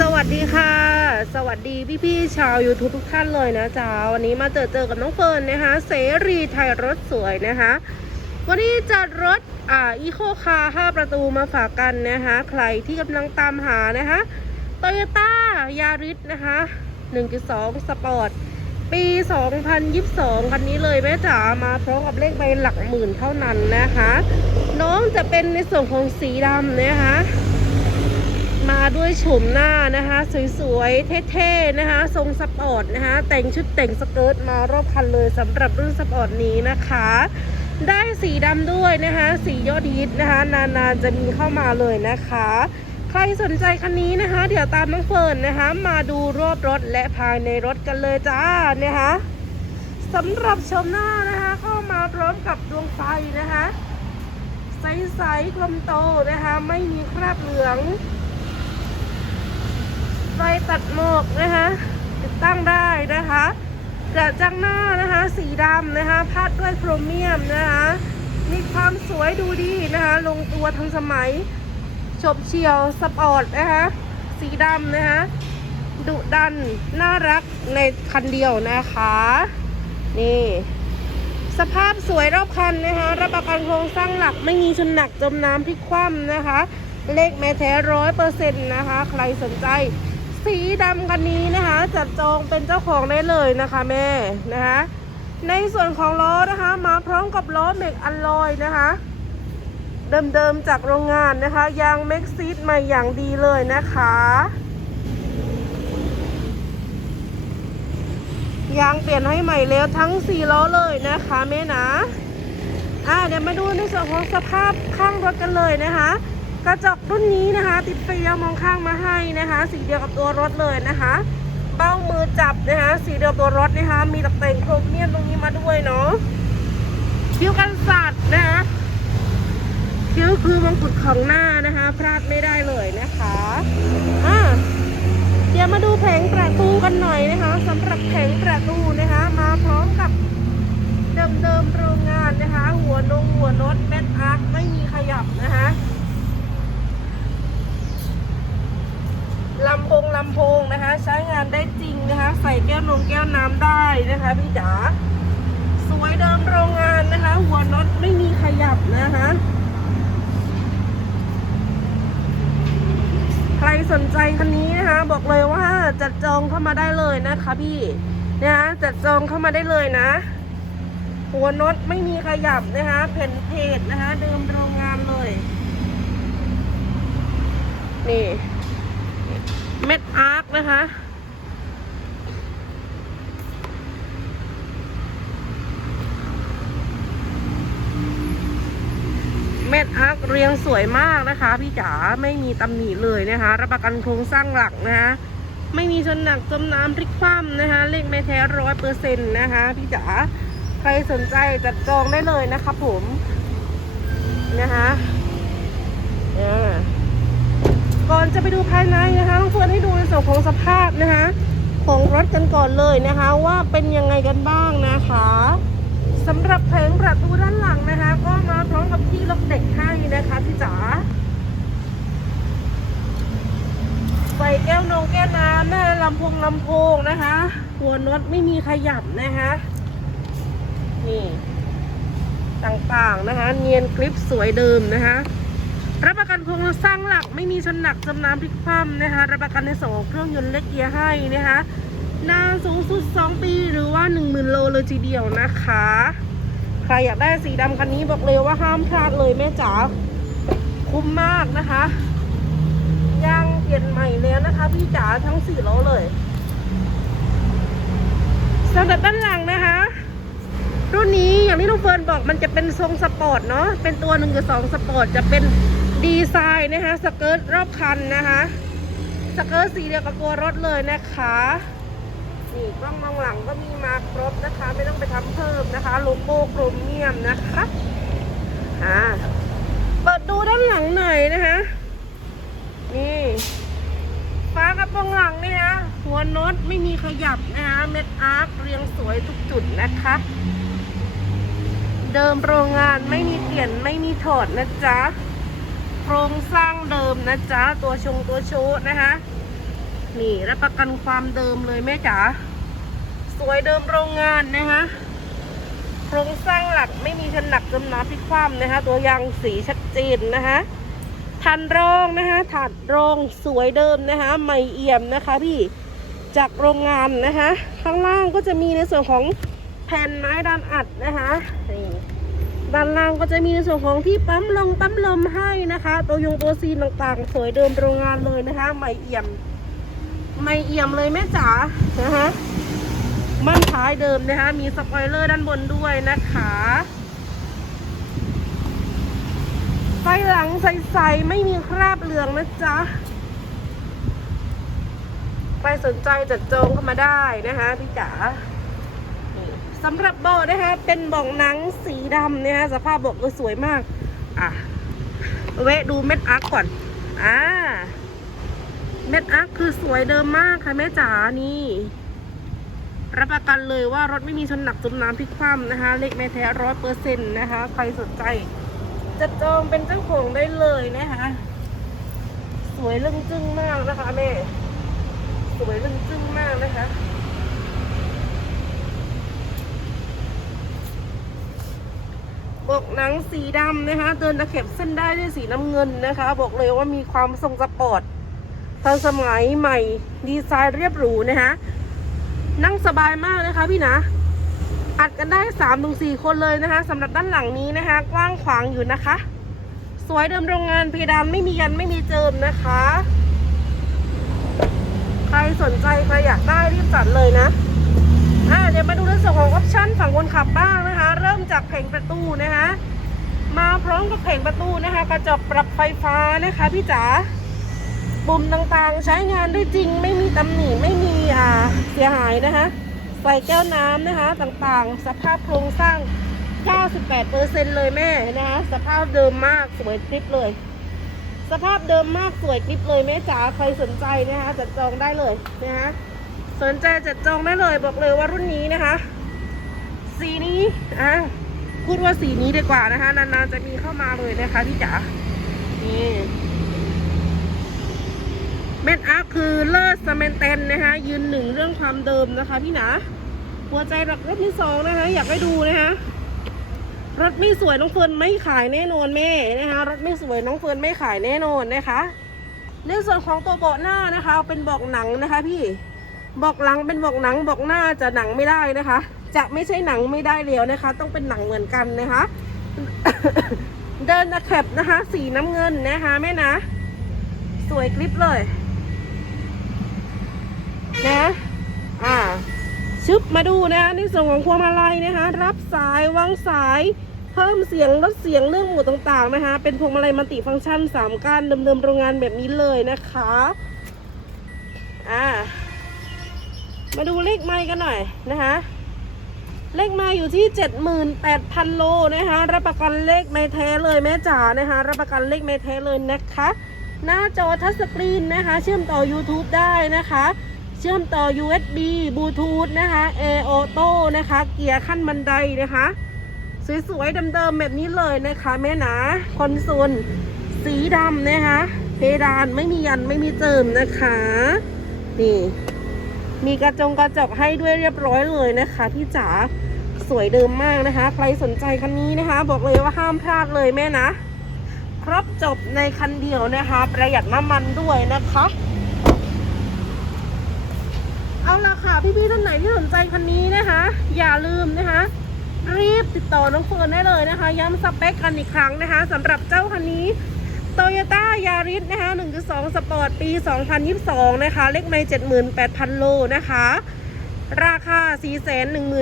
สวัสดีค่ะ สวัสดีพี่ๆชาว YouTube ทุกท่านเลยนะจ๊ะวันนี้มาเจอเจอกับน้องเฟิร์นนะคะ เสรีไทยรถสวยนะคะ วันนี้จัดรถอ่าอีโคคาร์5ประตูมาฝากกันนะคะ ใครที่กำลังตามหานะคะโตโยต้ายาริสนะคะ 1.2 สปอร์ต ปี 2022 คันนี้เลยแม่จ๋ามาพร้อมกับเลขใบหลักหมื่นเท่านั้นนะคะ น้องจะเป็นในส่วนของสีดำนะคะ มาด้วยโฉมหน้านะคะ สวยๆ เท่ๆ นะคะ ทรงสปอร์ตนะคะ แต่งชุดแต่งสเกิร์ตมารอบคันเลยสำหรับรุ่นสปอร์ตนี้นะคะ ได้สีดำด้วยนะคะ สียอดฮิตนะคะ นานๆ จะมีเข้ามาเลยนะคะ ใครสนใจคันนี้นะคะ เดี๋ยวตามน้องเฟิร์นนะคะ มาดูรอบรถและภายในรถกันเลยจ้านะคะสำหรับชมหน้านะคะก็มาพร้อมกับดวงไฟนะคะใสๆกลมโตนะคะ ไม่มีคราบเหลือง ไฟตัดหมอกนะคะติดตั้งได้นะคะกระจังหน้านะคะสีดำนะคะพัดด้วยโครเมียมนะคะมีความสวยดูดีนะคะลงตัวทันสมัยฉบเฉียวสปอร์ตนะคะสีดำนะคะดุดันน่ารักในคันเดียวนะคะ นี่ สภาพสวยรอบคันนะคะรับประกันโครงสร้างหลักไม่มีชนหนักจมน้ำพลิกคว่ำนะคะ เลขแม่แท้ร้อยเปอร์เซ็นต์นะคะ ใครสนใจ สีดำคันนี้นะคะ จัดจองเป็นเจ้าของได้เลยนะคะแม่นะคะ ในส่วนของล้อนะคะ มาพร้อมกับล้อเมกอัลลอยนะคะ เดิมๆจากโรงงานนะคะยางเม็กซีดใหม่อย่างดีเลยนะคะยางเปลี่ยนให้ใหม่แล้วทั้ง4ล้อเลยนะคะแม่นะอ่าเดี๋ยวมาดูในส่วนของสภาพข้างรถกันเลยนะคะ กระจกรุ่นนี้นะคะ ติดไฟเลี้ยวมองข้างมาให้นะคะ สีเดียวกับตัวรถเลยนะคะ เบ้ามือจับนะคะ สีเดียวกับตัวรถนะคะ มีตะแต่งโครเมียมตรงนี้มาด้วยเนาะคิ้วกันสัตว์นะคะคิ้วคือมงกุฎของหน้านะคะ พลาดไม่ได้เลยนะคะอ่าเดี๋ยวมาดูแผงประตูกันหน่อยนะคะสำหรับแผงประตูนะคะ มาพร้อมกับเดิมๆโรงงานนะคะ หัวนงหัวน็อตแบตอาร์คไม่มีขยับนะคะ ลำโพงลำโพงนะคะ ใช้งานได้จริงนะคะ ใส่แก้วนมแก้วน้ำได้นะคะพี่จ๋าสวยเดิมโรงงานนะคะ หัวน็อตไม่มีขยับนะคะ ใครสนใจคันนี้นะคะ บอกเลยว่าจัดจองเข้ามาได้เลยนะคะพี่นะคะจัดจองเข้ามาได้เลยนะ หัวน็อตไม่มีขยับนะคะแผ่นเพจนะคะ เดิมโรงงานเลย นี่ เม็ดอาร์คนะคะ เม็ดอาร์คเรียงสวยมากนะคะ พี่จ๋าไม่มีตำหนิเลยนะคะ รับประกันโครงสร้างหลักนะคะไม่มีชนหนักจมน้ำพลิกคว่ำนะคะ เลขไม่แท้ร้อยเปอร์เซ็นต์นะคะ พี่จ๋าใครสนใจจัดจองได้เลยนะคะผม นะคะอ่าก่ อนจะไปดูภายในนะคะต้องเพื่อนให้ดูในส่วนของสภาพนะคะ ของรถกันก่อนเลยนะคะ ว่าเป็นยังไงกันบ้างนะคะสำหรับแผงประตูด้านหลังนะคะ ก็มาพร้อมกับที่ล็อกเด็กให้นะคะพี่จ๋าใส่แก้วนงแก้วน้ำนะคะลำโพงลำโพงนะคะ หัวน็อตไม่มีขยับนะคะนี่ ต่างๆนะคะ เนียนคลิปสวยเดิมนะคะ รับประกันโครงสร้างหลักไม่มีชนหนักจมน้ำพลิกคว่ำนะคะรับประกันในส่วนของเครื่องยนต์เล็กเกียร์ให้นะคะนานสูงสุด 2 ปีหรือว่า 10,000 โลเลยทีเดียวนะคะ ใครอยากได้สีดำคันนี้บอกเลยว่าห้ามพลาดเลยแม่จ๋าคุ้มมากนะคะยางเปลี่ยนใหม่แล้วนะคะ พี่จ๋าทั้งสี่ล้อเลยสำหรับด้านหลังนะคะ รุ่นนี้อย่างที่น้องเฟิร์นบอกมันจะเป็นทรงสปอร์ตเนาะเป็นตัว1กับ2สปอร์ตจะเป็น ดีไซน์นะคะสเกิร์ตรอบคันนะคะสเกิร์ตสีเดียวกับตัวรถเลยนะคะนี่กล้องมองหลังก็มีมาครบนะคะ ไม่ต้องไปทำเพิ่มนะคะโลโก้โครเมียมนะคะอ่าเปิดดูด้านหลังหน่อยนะคะนี่ฟ้ากระโปรงหลังนี่นะหัวน็อตไม่มีขยับนะคะเม็ดอาร์คเรียงสวยทุกจุดนะคะ เดิมโรงงานไม่มีเปลี่ยนไม่มีถอดนะจ๊ะ ครงสร้างเดิมนะจ๊ะ ตัวชงตัวโชว์นะคะนี่รับประกันความเดิมเลยแม่จ๋าสวยเดิมโรงงานนะคะโครงสร้างหลักไม่มีชนหนักจมน้ำพลิกคว่ำนะคะตัวยางสีชัดเจนนะคะทันรองนะคะถัดรองสวยเดิมนะคะไม่เอี่ยมนะคะพี่จากโรงงานนะคะ ข้างล่างก็จะมีในส่วนของแผ่นไม้ด้านอัดนะคะนี่ ด้านล่างก็จะมีในส่วนของที่ปั๊มลงปั๊มลมให้นะคะตัวยงตัวซีนต่างๆ สวยเดิมโรงงานเลยนะคะ ไม่เอี่ยม ไม่เอี่ยมเลยแม่จ๋านะคะมันท้ายเดิมนะคะ มีสปอยเลอร์ด้านบนด้วยนะคะไฟหลังใสๆไม่มีคราบเหลืองนะจ๊ะใครสนใจจัดจองเข้ามาได้นะคะพี่จ๋า สำหรับเบาะนะคะ เป็นเบาะหนังสีดำเนะคะสภาพเบาะก็สวยมาก อะแวะดูเม็ดอาร์คก่อน อ่า เม็ดอาร์คคือสวยเดิมมากค่ะแม่จ๋านี่ รับประกันเลยว่ารถไม่มีชนหนักจมน้ำพลิกคว่ำนะคะ เลขแม่แท้ร้อยเปอร์เซ็นต์นะคะ ใครสนใจ จะจองเป็นเจ้าของได้เลยนะคะ สวยลึงจึ้งมากนะคะแม่ สวยลึงจึ้งมากนะคะ บอ กหนังสีดำนะคะ เดินตะเข็บเส้นได้ด้วยสีน้ำเงินนะคะ บอกเลยว่ามีความทรงสปอร์ตทันสมัยใหม่ดีไซน์เรียบหรูนะคะนั่งสบายมากนะคะพี่นะ อัดกันได้สามถึงสี่คนเลยนะคะสำหรับด้านหลังนี้นะคะ กว้างขวางอยู่นะคะ สวยเดิมโรงงานเพดานไม่มียันไม่มีเจิมนะคะ ใครสนใจใครอยากได้รีบจัดเลยนะ อ่าเดี๋ยวมาดูในส่วนของออปชั่นฝั่งคนขับบ้างนะคะ เริ่มจากแผงประตูนะคะมาพร้อมกับแผงประตูนะคะ กระจกปรับไฟฟ้านะคะพี่จ๋าปุ่มต่างๆ ใช้งานได้จริงไม่มีตำหนิไม่มีอ่าเสียหายนะคะใส่แก้วน้ำนะคะต่างๆ สภาพโครงสร้าง 98%เลยแม่นะคะสภาพเดิมมากสวยคลิปเลย สภาพเดิมมากสวยคลิปเลยแม่จ๋าใครสนใจนะคะจัดจองได้เลยนะคะ สนใจจัดจองได้เลยบอกเลยว่ารุ่นนี้นะคะ สีนี้อะพูดว่าสีนี้ดีกว่านะคะ นานๆจะมีเข้ามาเลยนะคะพี่จ๋านี่เม็ดอาร์คือเลิศสเมนเตนนะคะ ยืนหนึ่งเรื่องความเดิมนะคะพี่หนาหัวใจหลักรถที่สองนะคะ อยากให้ดูนะคะรถไม่สวยน้องเฟิร์นไม่ขายแน่นอนแม่นะคะรถไม่สวยน้องเฟิร์นไม่ขายแน่นอนนะคะ ในส่วนของตัวเบาะหน้านะคะ เป็นเบาะหนังนะคะพี่ บาะหลังเป็นบาะหนังบาะหน้าจะหนังไม่ได้นะคะ จะไม่ใช่หนังไม่ได้แล้วนะคะ ต้องเป็นหนังเหมือนกันนะคะ เดินตะแคบนะคะ สีน้ำเงินนะคะแม่นะ สวยคลิปเลยนะอ่าชึบมาดูนะคะในส่วนของพวงมาลัยนะคะ รับสายวางสายเพิ่มเสียงลดเสียงเรื่องหมู่ต่างๆนะคะ เป็นพวงมาลัยมัลติฟังก์ชัน3ก้านเดิมๆโรงงานแบบนี้เลยนะคะ อ่า มาดูเลขไมล์กันหน่อยนะคะ เลขไมล์อยู่ที่ 78,000 โลนะคะ รับประกันเลขไมล์แท้เลยแม่จ๋านะคะ รับประกันเลขไมล์แท้เลยนะคะ หน้าจอทัชสกรีนนะคะ เชื่อมต่อ YouTube ได้นะคะ เชื่อมต่อ USB บลูทูธนะคะ Air Auto นะคะ เกียร์ขั้นบันไดนะคะสวยๆเดิมๆแบบนี้เลยนะคะ แม่นะคอนโซลสีดำนะคะเพดานไม่มียันไม่มีเจิมนะคะ นี่ มีกระจงกระจกให้ด้วยเรียบร้อยเลยนะคะพี่จ๋าสวยเดิมมากนะคะ ใครสนใจคันนี้นะคะ บอกเลยว่าห้ามพลาดเลยแม่นะ ครบจบในคันเดียวนะคะ ประหยัดน้ำมันด้วยนะคะ เอาละค่ะพี่ๆท่านไหนที่สนใจคันนี้นะคะ อย่าลืมนะคะ รีบติดต่อน้องเฟิร์นได้เลยนะคะ ย้ำสเปคกันอีกครั้งนะคะสำหรับเจ้าคันนี้ โตโยต้ายาริสนะคะ1.2 สปอร์ต ปี 2022 นะคะ เลขไม่ 78,000 โลนะคะ ราคา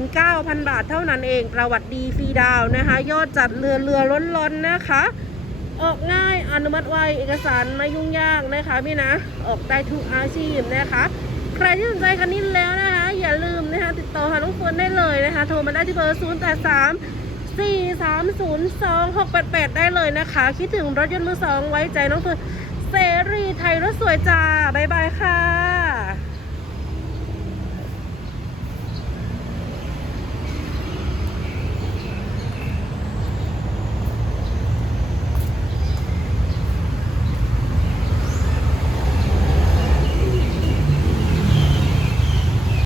419,000 บาทเท่านั้นเอง ประวัติดีฟรีดาวนะคะ ยอดจัดเรือเรือล้นล้นนะคะ ออกง่ายอนุมัติไว เอกสารไม่ยุ่งยากนะคะพี่นะ ออกได้ทุกอาชีพนะคะ ใครที่สนใจคันนี้แล้วนะคะ อย่าลืมนะคะ ติดต่อหาน้องเฟิร์นได้เลยนะคะ โทรมาได้ที่เบอร์03 4 3 0 2 6 8 8 ได้เลยนะคะ คิดถึงรถยนต์มือสองไว้ใจน้องเฟิร์นเสรีไทยรถสวยจ้า บ๊ายบายค่ะ